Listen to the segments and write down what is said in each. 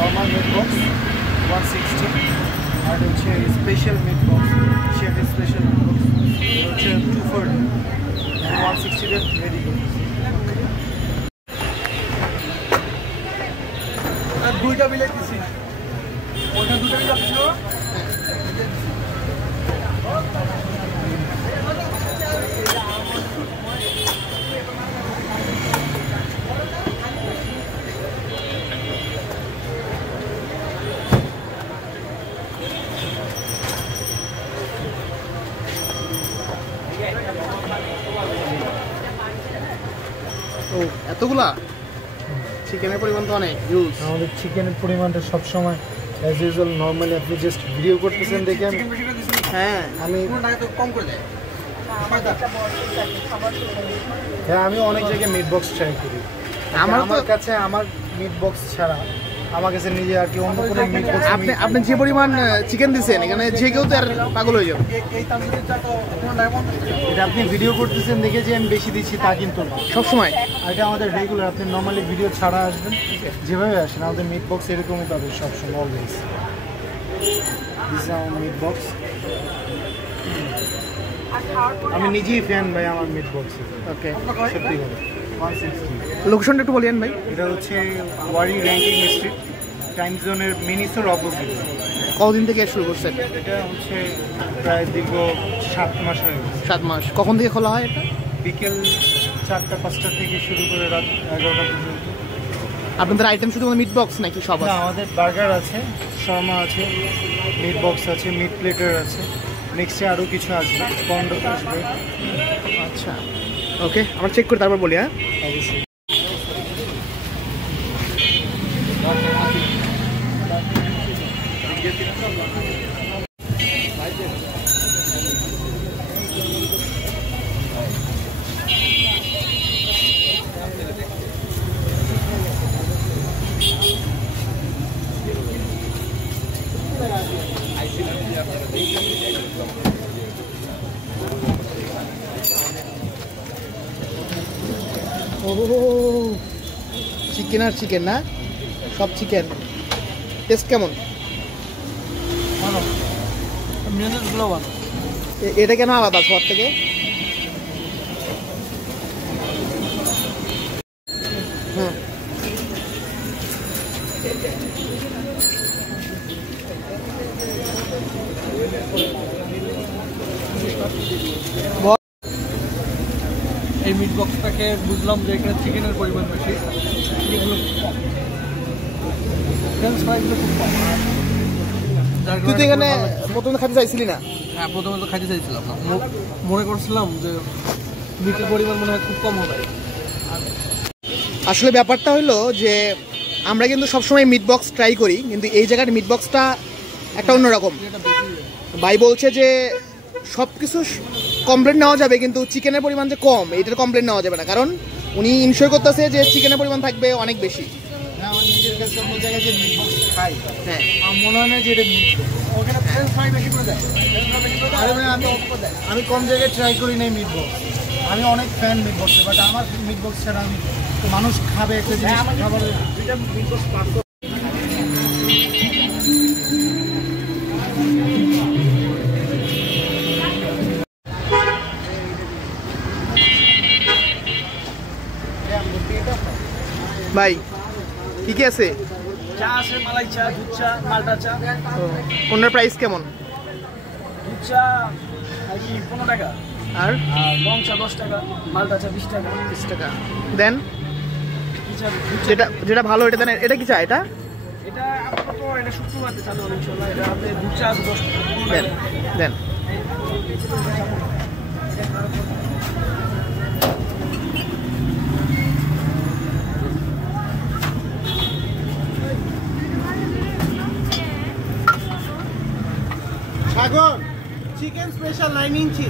normal meat box 160 আর হচ্ছে special meat box শেফের স্পেশাল মিট বক্স হচ্ছে 240 160 এর রেডি করতে আর দুইটা বিলে দিছি ওটা দুটো বিলে দিছি এতগুলা চিকেনের পরিমাণ তো অনেক ইউজ। আমাদের চিকেনের পরিমাণটা সবসময় অ্যাজ ইউজুয়াল নর্মালি আপনি জাস্ট ভিডিও করতেছেন দেখে হ্যাঁ আমি কম করে দেয়। হ্যাঁ আমি অনেক জায়গায় মিট বক্স ট্রাই করি। আমার কাছে আমার মিট বক্স ছাড়া আমার কাছে নিজে আর কি অন্য কোনো মিট বক্স আপনি যে পরিমাণ চিকেন দিচ্ছেন এখানে যে কেউ তো আর পাগল হয়ে যাবে। এটা আপনি ভিডিও করতেছেন দেখে যে আমি বেশি দিচ্ছি তা কিন্তু না সবসময়। আর এটা আমাদের রেগুলার আপনি নর্মালি ভিডিও ছাড়া আসবেন যেভাবে আসেন আমাদের মিট বক্স এরকমই পাবেন সবসময় always. This is our meat box. আমি নিজেই ফ্যান ভাই আমার মিট বক্সে। ওকে সত্যি কথা 160। লোকেশনটা একটু বলেন ভাই। এটা হচ্ছে ওয়ারি র্যাঙ্কিং স্ট্রিট টাইম জোনের মিনিসোর অপোজিট। কতদিন থেকে শুরু করছেন? এটা হচ্ছে প্রায় দীর্ঘ 7 মাস হয়ে গেছে। 7 মাস। কখন থেকে খোলা হয় এটা? বিকেল 4টা-5টা থেকে শুরু করে রাত 11টা পর্যন্ত। আপনাদের আইটেম শুধু মিট বক্স নাকি সব আছে? না আমাদের বার্গার আছে, শর্মা আছে, মিট বক্স আছে, মিট প্লেটার আছে, নেক্সটে আরও কিছু আসবে, কন্ডো আসবে। আচ্ছা ওকে আমরা চেক করে তারপর বলি। হ্যাঁ অবশ্যই। চিকেন আর চিকেন না সব চিকেন। টেস্ট কেমন? এটা কেন আলাদা সবার থেকে? হ্যাঁ এই মিট বক্সটাকে বুঝলাম যে এখানে চিকেনের পরিমাণ বেশি, এগুলো কম, ফ্রেঞ্চ ফ্রাইগুলো খুব কম। তুই তো এখানে প্রথমে খাইতে চাইছিলি না? হ্যাঁ প্রথমে তো খাইতে চাইছিলাম না, মনে করছিলাম যে মিটের পরিমাণ মনে হয় খুব কম হবে। আসলে ব্যাপারটা হলো যে আমরা কিন্তু সবসময় মিট বক্স ট্রাই করি, কিন্তু এই জায়গার মিট বক্সটা একটা অন্যরকম। ভাই বলছে যে সব কিছু কমপ্লেন নেওয়া যাবে কিন্তু চিকেনের পরিমাণ যে কম এটার কমপ্লেন নেওয়া যাবে না, কারণ উনি ইনশিওর করতেছে যে চিকেনের পরিমাণ থাকবে অনেক বেশি। আমার নিজের কাছে অন্য জায়গায় যে মিট বক্স খাই, হ্যাঁ আমার মনে হয় না যে এটা মিট ওখানে ফ্রেঞ্চ ফ্রাই বেশি করে দেয়। আমি কম জায়গায় ট্রাই করি নাই মিট বক্স, আমি অনেক ফ্যান মিট বক্সে, বাট আমার মিট বক্স ছাড়া আমি তো মানুষ খাবে একটা জিনিস খাবার মিট বক্স পাস। ভাই কি কি আছে? চা আছে, মালাই চা, দুধ চা, মালটা চা। কোনটার প্রাইস কেমন? দুধ চা 15 টাকা আর লং চা 10 টাকা, মালটা চা 20 টাকা। 20 টাকা দেন। যেটা ভালো এটা দেন। এটা কি চা? এটা আপাতত এটা শুক্রবারে চালু হবে ইনশাআল্লাহ। এটা আপনি দুধ চা 10 টাকা দেন দেন। সাগর চিকেন স্পেশাল 9 ইঞ্চি।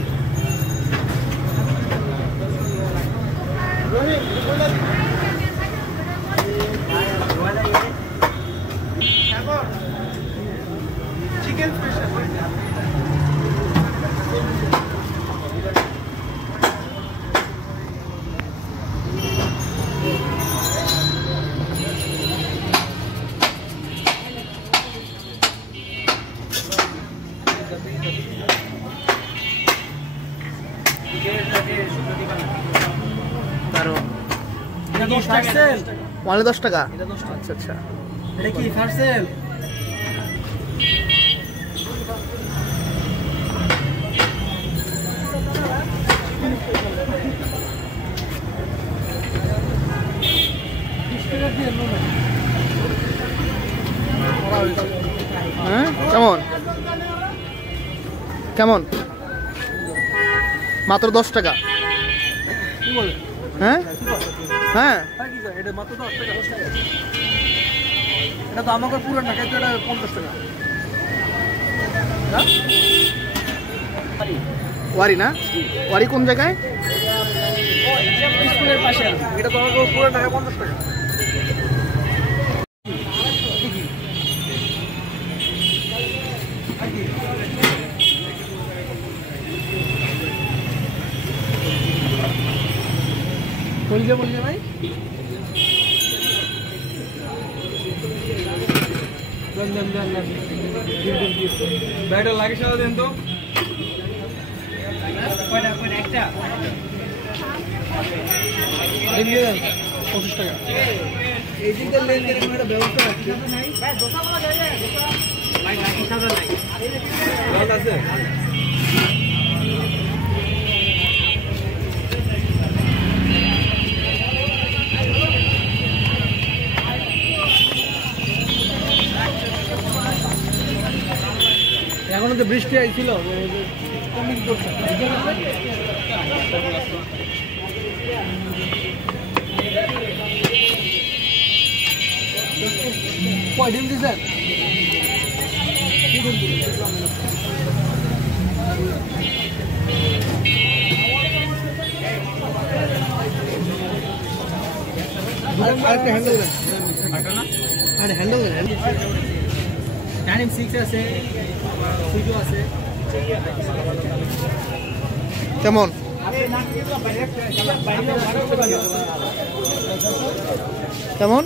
মানে 10 টাকা। এটা 10 টাকা। আচ্ছা আচ্ছা। এটা কি পার্সেল? হ্যাঁ কেমন কেমন? মাত্র 10 টাকা। কি বলে? হ্যাঁ হ্যাঁ এটা মাত্র 10 টাকা। এটা তো আমাকে পুরো টাকা, এটা 50 টাকা। ওয়ারি না? ওয়ারি কোন জায়গায়? স্কুলের পাশে। এটা তো আমাকে পুরো টাকা 50 টাকা। বলছে ভাই ব্যাটার লাগে সারা দেন তো একটা 25 টাকা। এই দিকে লেনদেনের একটা ব্যবস্থা রাখছি আছে। এখনো তো বৃষ্টি আইছিল, কয়দিন দিচ্ছেন? আরেকটা হ্যান্ডেল দেন, আরে হ্যান্ডেল দেন। টাইম 6 আছে, 2 আছে। কেমন কেমন?